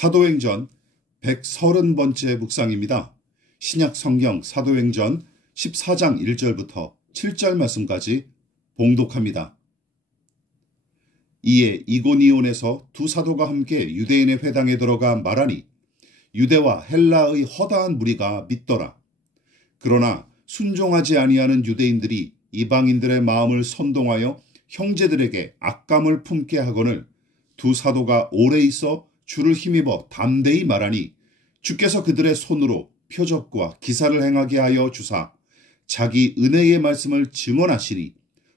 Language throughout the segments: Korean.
사도행전 130번째 묵상입니다. 신약 성경 사도행전 14장 1절부터 7절 말씀까지 봉독합니다. 이에 이고니온에서 두 사도가 함께 유대인의 회당에 들어가 말하니 유대와 헬라의 허다한 무리가 믿더라. 그러나 순종하지 아니하는 유대인들이 이방인들의 마음을 선동하여 형제들에게 악감을 품게 하거늘 두 사도가 오래 있어 주를 힘입어 담대히 말하니 주께서 그들의 손으로 표적과 기사를 행하게 하여 주사 자기 은혜의 말씀을 증언하시니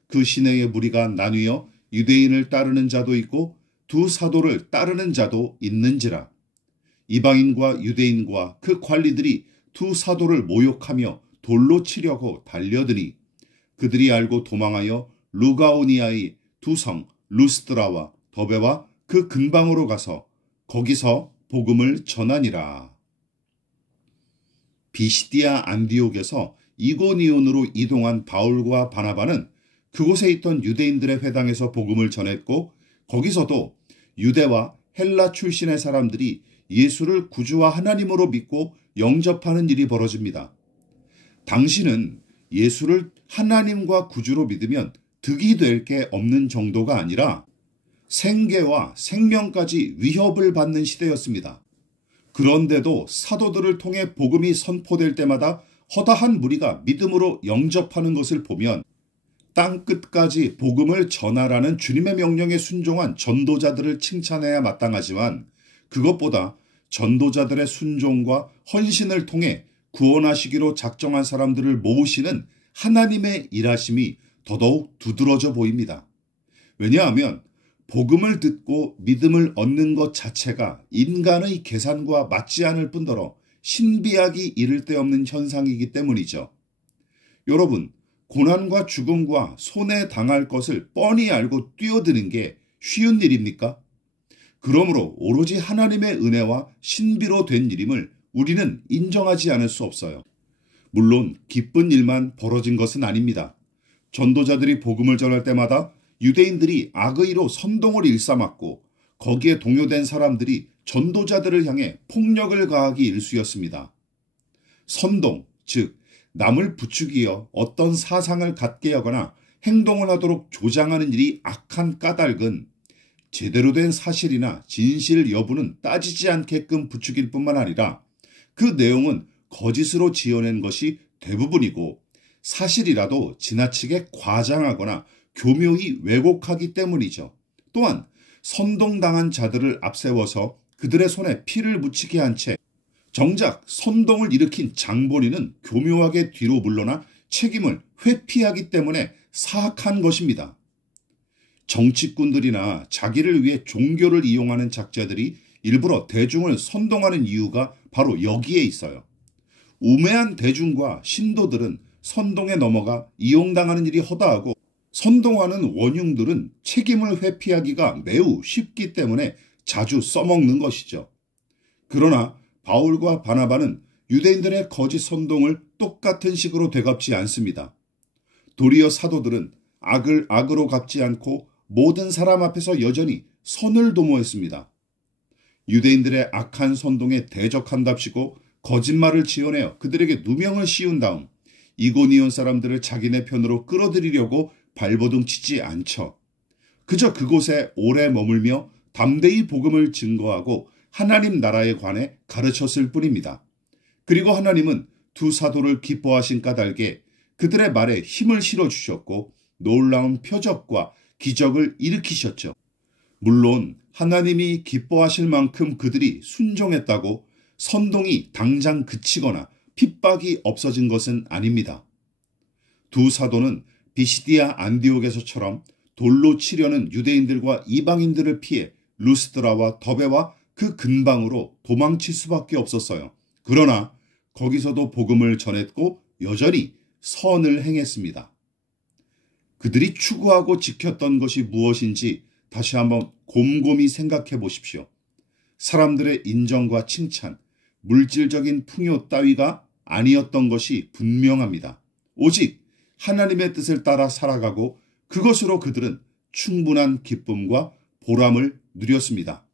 그 시내의 무리가 나뉘어 유대인을 따르는 자도 있고 두 사도를 따르는 자도 있는지라. 이방인과 유대인과 그 관리들이 두 사도를 모욕하며 돌로 치려고 달려드니 그들이 알고 도망하여 루가오니아의 두 성 루스드라와 더베와 그 근방으로 가서 거기서 복음을 전하니라. 비시디아 안디옥에서 이고니온으로 이동한 바울과 바나바는 그곳에 있던 유대인들의 회당에서 복음을 전했고 거기서도 유대와 헬라 출신의 사람들이 예수를 구주와 하나님으로 믿고 영접하는 일이 벌어집니다. 당시는 예수를 하나님과 구주로 믿으면 득이 될 게 없는 정도가 아니라 생계와 생명까지 위협을 받는 시대였습니다. 그런데도 사도들을 통해 복음이 선포될 때마다 허다한 무리가 믿음으로 영접하는 것을 보면 땅끝까지 복음을 전하라는 주님의 명령에 순종한 전도자들을 칭찬해야 마땅하지만 그것보다 전도자들의 순종과 헌신을 통해 구원하시기로 작정한 사람들을 모으시는 하나님의 일하심이 더더욱 두드러져 보입니다. 왜냐하면 복음을 듣고 믿음을 얻는 것 자체가 인간의 계산과 맞지 않을 뿐더러 신비하기 이를 데 없는 현상이기 때문이죠. 여러분, 고난과 죽음과 손해 당할 것을 뻔히 알고 뛰어드는 게 쉬운 일입니까? 그러므로 오로지 하나님의 은혜와 신비로 된 일임을 우리는 인정하지 않을 수 없어요. 물론 기쁜 일만 벌어진 것은 아닙니다. 전도자들이 복음을 전할 때마다 유대인들이 악의로 선동을 일삼았고 거기에 동요된 사람들이 전도자들을 향해 폭력을 가하기 일쑤였습니다. 선동, 즉 남을 부추기어 어떤 사상을 갖게 하거나 행동을 하도록 조장하는 일이 악한 까닭은 제대로 된 사실이나 진실 여부는 따지지 않게끔 부추길 뿐만 아니라 그 내용은 거짓으로 지어낸 것이 대부분이고 사실이라도 지나치게 과장하거나 교묘히 왜곡하기 때문이죠. 또한 선동당한 자들을 앞세워서 그들의 손에 피를 묻히게 한 채 정작 선동을 일으킨 장본인은 교묘하게 뒤로 물러나 책임을 회피하기 때문에 사악한 것입니다. 정치꾼들이나 자기를 위해 종교를 이용하는 작자들이 일부러 대중을 선동하는 이유가 바로 여기에 있어요. 우매한 대중과 신도들은 선동에 넘어가 이용당하는 일이 허다하고 선동하는 원흉들은 책임을 회피하기가 매우 쉽기 때문에 자주 써먹는 것이죠. 그러나 바울과 바나바는 유대인들의 거짓 선동을 똑같은 식으로 되갚지 않습니다. 도리어 사도들은 악을 악으로 갚지 않고 모든 사람 앞에서 여전히 선을 도모했습니다. 유대인들의 악한 선동에 대적한답시고 거짓말을 지어내어 그들에게 누명을 씌운 다음 이고니온 사람들을 자기네 편으로 끌어들이려고 발버둥 치지 않죠. 그저 그곳에 오래 머물며 담대히 복음을 증거하고 하나님 나라에 관해 가르쳤을 뿐입니다. 그리고 하나님은 두 사도를 기뻐하신 까닭에 그들의 말에 힘을 실어주셨고 놀라운 표적과 기적을 일으키셨죠. 물론 하나님이 기뻐하실 만큼 그들이 순종했다고 선동이 당장 그치거나 핍박이 없어진 것은 아닙니다. 두 사도는 비시디아 안디옥에서처럼 돌로 치려는 유대인들과 이방인들을 피해 루스드라와 더베와 그 근방으로 도망칠 수밖에 없었어요. 그러나 거기서도 복음을 전했고 여전히 선을 행했습니다. 그들이 추구하고 지켰던 것이 무엇인지 다시 한번 곰곰이 생각해 보십시오. 사람들의 인정과 칭찬, 물질적인 풍요 따위가 아니었던 것이 분명합니다. 오직 하나님의 뜻을 따라 살아가고 그것으로 그들은 충분한 기쁨과 보람을 누렸습니다.